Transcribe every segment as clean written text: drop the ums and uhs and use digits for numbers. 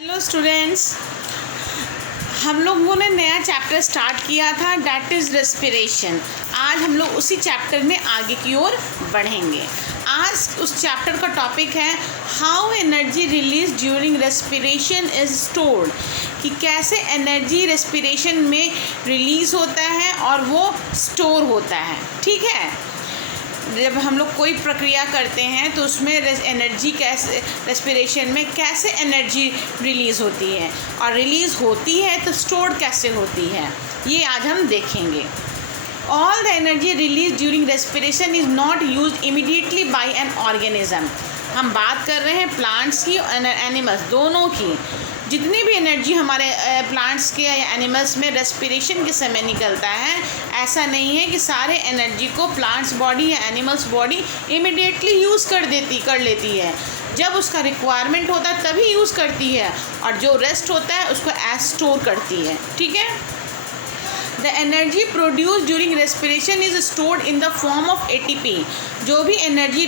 Hello students, हम लोगों ने नया चैप्टर स्टार्ट किया था, डैट इज़ रेस्पिरेशन। आज हम लोग उसी चैप्टर में आगे की ओर बढ़ेंगे। आज उस चैप्टर का टॉपिक है how energy release during respiration is stored, कि कैसे एनर्जी रेस्पिरेशन में रिलीज़ होता है और वो स्टोर होता है। ठीक है, जब हम लोग कोई प्रक्रिया करते हैं तो उसमें एनर्जी कैसे, रेस्पिरेशन में कैसे एनर्जी रिलीज़ होती है और रिलीज़ होती है तो स्टोर कैसे होती है, ये आज हम देखेंगे। All the energy release during respiration is not used immediately by an organism. हम बात कर रहे हैं प्लांट्स की और एनिमल्स दोनों की। जितनी भी एनर्जी हमारे प्लांट्स के या एनिमल्स में रेस्पिरेशन के समय निकलता है, ऐसा नहीं है कि सारे एनर्जी को प्लांट्स बॉडी या एनिमल्स बॉडी इमिडिएटली यूज़ कर लेती है। जब उसका रिक्वायरमेंट होता है तभी यूज़ करती है, और जो रेस्ट होता है उसको स्टोर करती है। ठीक है, the energy produce during respiration is stored in the form of ATP। जो भी एनर्जी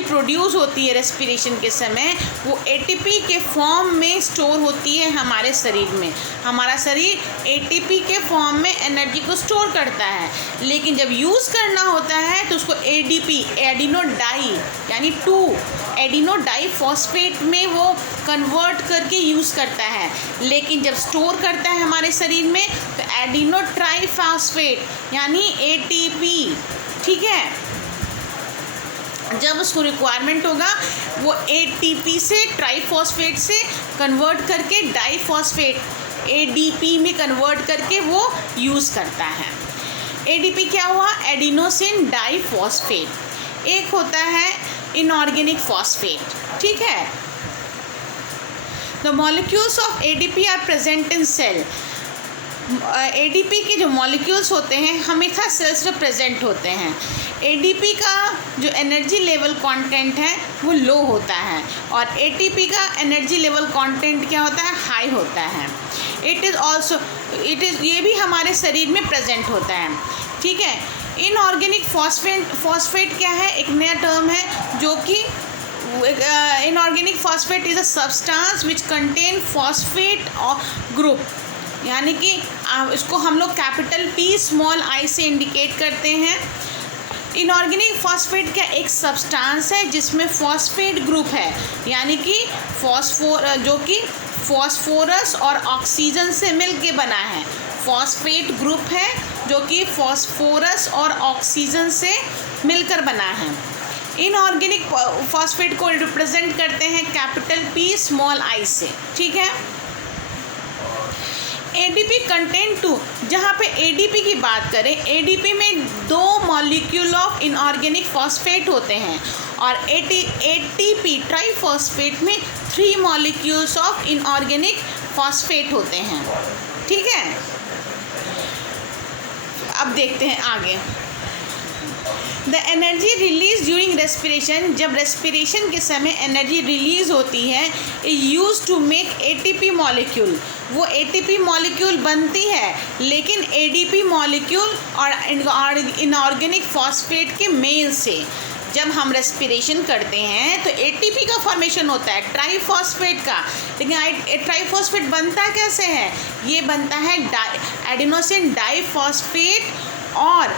प्रोड्यूस होती है रेस्पिरेशन के समय, वो ATP के फॉर्म में स्टोर होती है हमारे शरीर में। हमारा शरीर ATP के फॉर्म में एनर्जी को स्टोर करता है, लेकिन जब यूज़ करना होता है तो उसको ADP एडिनो डाई यानी 2 एडिनो डाई फॉस्फेट में वो कन्वर्ट करके यूज़ करता है। लेकिन जब स्टोर करता है हमारे शरीर में तो एडिनो ट्राईफॉस्फेट यानी ATP। ठीक है, जब उसको रिक्वायरमेंट होगा वो ATP से ट्राईफॉस्फेट से कन्वर्ट करके डाईफॉस्फेट ADP में कन्वर्ट करके वो यूज़ करता है। ADP क्या हुआ? Adenosine diphosphate. एक होता है इनऑर्गेनिक फॉस्फेट। ठीक है, the molecules of ADP are present in cell. ADP के जो मॉलिक्यूल्स होते हैं हमेशा सेल्स में प्रेजेंट होते हैं। ADP का जो एनर्जी लेवल कंटेंट है वो लो होता है, और ATP का एनर्जी लेवल कंटेंट क्या होता है? हाई होता है। ये भी हमारे शरीर में प्रेजेंट होता है। ठीक है, इनऑर्गेनिक फॉस्फेट क्या है? एक नया टर्म है जो कि inorganic phosphate is a substance which contain phosphate group, यानी कि इसको हम लोग कैपिटल P स्मॉल i से इंडिकेट करते हैं। इनऑर्गेनिक फॉस्फेट क्या एक सब्सटेंस है जिसमें फॉस्फेट ग्रुप है, यानी कि जो कि फॉस्फोरस और ऑक्सीजन से मिलके बना है। फॉस्फेट ग्रुप है जो कि फॉस्फोरस और ऑक्सीजन से मिलकर बना है। इनऑर्गेनिक फॉस्फेट को रिप्रेजेंट करते हैं कैपिटल P स्मॉल i से। ठीक है, ADP कंटेंट 2, जहाँ पे ADP की बात करें, ADP में 2 मॉलिक्यूल ऑफ इनऑर्गेनिक फॉस्फेट होते हैं, और ATP ट्राईफॉस्फेट में 3 मॉलिक्यूल्स ऑफ इनऑर्गेनिक फॉस्फेट होते हैं। ठीक है, अब देखते हैं आगे। The energy release during respiration, जब रेस्पिरेशन के समय एनर्जी रिलीज होती है, use to make ATP molecule. वो ATP मॉलिक्यूल बनती है, लेकिन ADP मॉलिक्यूल और इनऑर्गेनिक फॉस्फेट के मेल से। जब हम रेस्पिरेशन करते हैं तो ATP का फॉर्मेशन होता है ट्राईफॉस्फेट का, लेकिन ट्राईफॉस्फेट बनता कैसे है? ये बनता है एडिनोसिन डाईफॉस्फेट और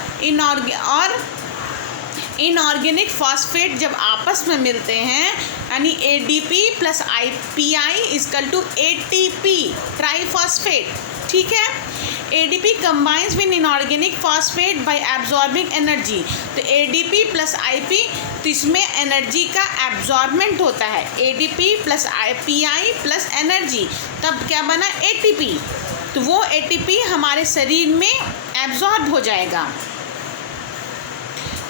इनऑर्गेनिक फॉस्फेट जब आपस में मिलते हैं, यानी ADP plus PI equal to ATP triphosphate. ठीक है, ADP combines with inorganic phosphate by absorbing energy. तो ADP प्लस IP, तो इसमें एनर्जी का एब्जॉर्बमेंट होता है। ADP plus PI plus energy, तब क्या बना? ATP। तो वो ATP हमारे शरीर में एब्जॉर्ब हो जाएगा।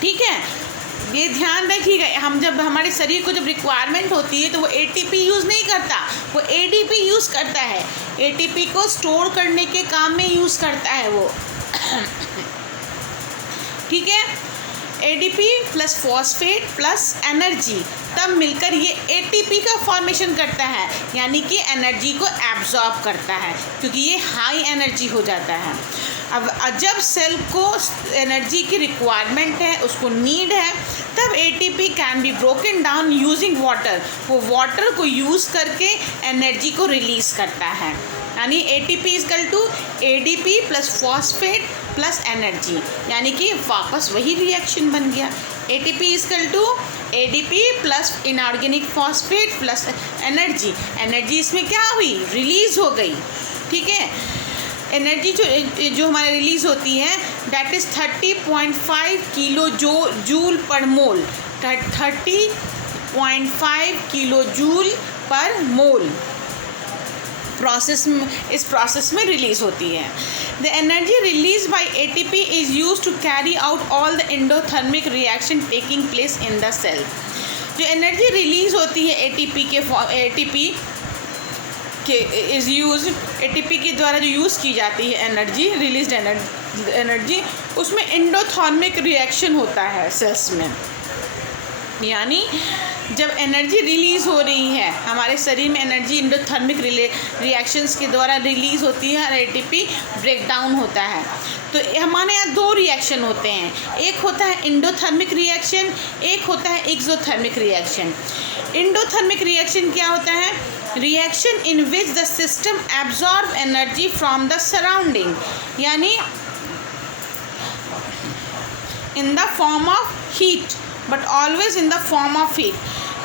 ठीक है, ये ध्यान रखिएगा, हम जब हमारे शरीर को जब रिक्वायरमेंट होती है तो वो ATP यूज़ नहीं करता, वो ADP यूज़ करता है। ATP को स्टोर करने के काम में यूज़ करता है वो। ठीक है, ADP plus phosphate plus energy, तब मिलकर ये ATP का फॉर्मेशन करता है, यानी कि एनर्जी को एब्जॉर्ब करता है, क्योंकि ये हाई एनर्जी हो जाता है। अब जब सेल को एनर्जी की रिक्वायरमेंट है, उसको नीड है, तब ATP can be broken down using water. वो वाटर को यूज़ करके एनर्जी को रिलीज़ करता है। यानी ATP equal to ADP plus phosphate plus energy, यानी कि वापस वही रिएक्शन बन गया। ATP equal to ADP plus inorganic phosphate plus energy. Energy इसमें क्या हुई? रिलीज़ हो गई। ठीक है, एनर्जी जो हमारे रिलीज़ होती है दैट इज़ 30.5 किलो जूल पर मोल। 30.5 किलो जूल पर मोल इस प्रोसेस में रिलीज़ होती है। The energy release by ATP is use to carry out all the endothermic reaction taking place in the cell. जो एनर्जी रिलीज़ होती है ATP के द्वारा जो यूज़ की जाती है एनर्जी, रिलीज्ड एनर्जी, उसमें एंडोथर्मिक रिएक्शन होता है सेल्स में। यानी जब एनर्जी रिलीज़ हो रही है हमारे शरीर में, एनर्जी एंडोथर्मिक रिएक्शंस के द्वारा रिलीज़ होती है और ATP ब्रेक डाउन होता है। तो हमारे यहाँ दो रिएक्शन होते हैं, एक होता है एंडोथर्मिक रिएक्शन, एक होता है एक्सोथर्मिक रिएक्शन। एंडोथर्मिक रिएक्शन क्या होता है? Reaction in which the system absorb energy from the surrounding, यानी in the form of heat, but always in the form of heat.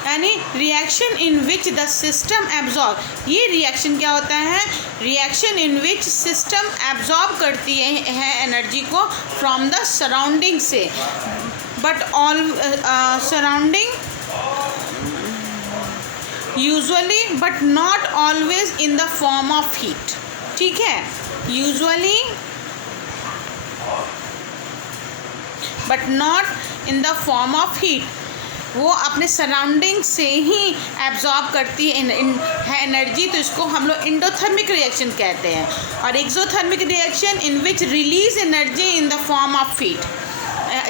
यानी reaction in which the system absorb, ये reaction क्या होता है? Reaction in which system absorb करती है energy को from the surrounding से, but all surrounding usually but not always in the form of heat. ठीक है, usually but not in the form of heat. वो अपने सराउंडिंग से ही एब्जॉर्ब करती है एनर्जी, तो इसको हम लोग एंडोथर्मिक रिएक्शन कहते हैं। और exothermic reaction in which release energy in the form of heat,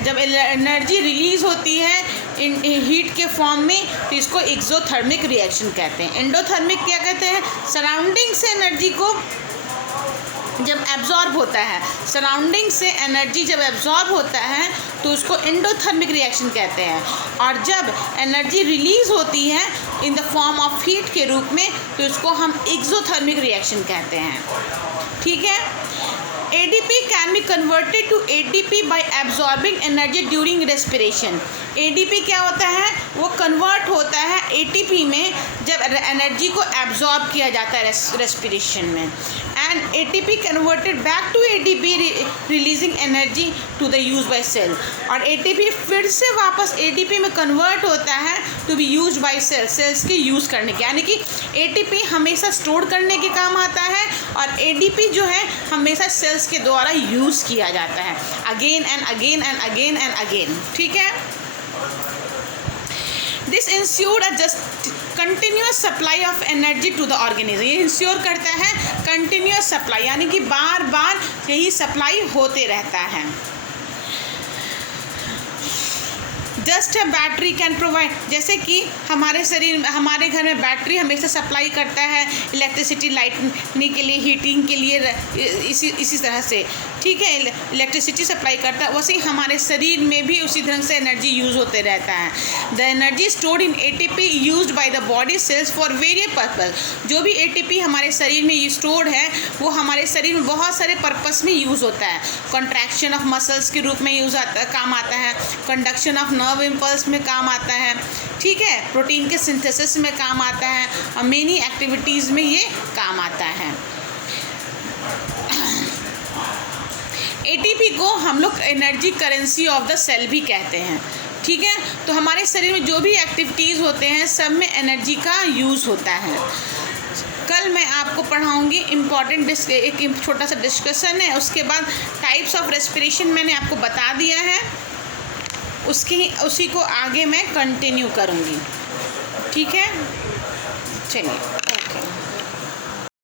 जब एनर्जी रिलीज़ होती है इन हीट के फॉर्म में, तो इसको एक्सोथर्मिक रिएक्शन कहते हैं। एंडोथर्मिक क्या कहते हैं? सराउंडिंग से एनर्जी को जब एब्जॉर्ब होता है, सराउंडिंग से एनर्जी जब एब्जॉर्ब होता है तो उसको एंडोथर्मिक रिएक्शन कहते हैं। और जब एनर्जी रिलीज़ होती है इन द फॉर्म ऑफ हीट के रूप में, तो इसको हम एक्सोथर्मिक रिएक्शन कहते हैं। ठीक है, ADP can be converted to ATP by absorbing energy during respiration. ADP क्या होता है? वो कन्वर्ट होता है ATP में जब एनर्जी को एब्जॉर्ब किया जाता है रेस्पिरेशन में। And ATP converted back to ADP releasing energy to the use by cell. और ATP फिर से वापस ATP में कन्वर्ट होता है to be use by cells के यूज़ करने के। यानी कि ATP हमेशा स्टोर करने के काम आता है और ADP जो है हमेशा सेल्स के द्वारा यूज़ किया जाता है, again and again and again and again. ठीक है, this ensure a just continuous supply of energy to the organism. ये इंश्योर करता है कंटिन्यूस सप्लाई, यानी कि बार बार यही सप्लाई होते रहता है। Just a battery can provide, जैसे कि हमारे शरीर में, हमारे घर में बैटरी हमेशा सप्लाई करता है इलेक्ट्रिसिटी, लाइटने के लिए, हीटिंग के लिए, इसी तरह से। ठीक है, इलेक्ट्रिसिटी सप्लाई करता है, वैसे ही हमारे शरीर में भी उसी तरह से एनर्जी यूज़ होते रहता है। The energy stored in ATP used by the body cells for various purpose. जो भी ATP हमारे शरीर में स्टोर्ड है वो हमारे शरीर में बहुत सारे पर्पस में यूज़ होता है। कंट्रैक्शन ऑफ मसल्स के रूप में काम आता है, कंडक्शन ऑफ नर्व इम्पल्स में काम आता है। ठीक है, प्रोटीन के सिंथेसिस में काम आता है और मेनी एक्टिविटीज़ में ये काम आता है। ATP को हम लोग energy currency of the cell भी कहते हैं। ठीक है, तो हमारे शरीर में जो भी एक्टिविटीज़ होते हैं सब में एनर्जी का यूज़ होता है। कल मैं आपको पढ़ाऊंगी इम्पॉर्टेंट एक छोटा सा डिस्कशन है, उसके बाद टाइप्स ऑफ रेस्पिरेशन मैंने आपको बता दिया है, उसी को आगे मैं कंटिन्यू करूँगी। ठीक है, चलिए।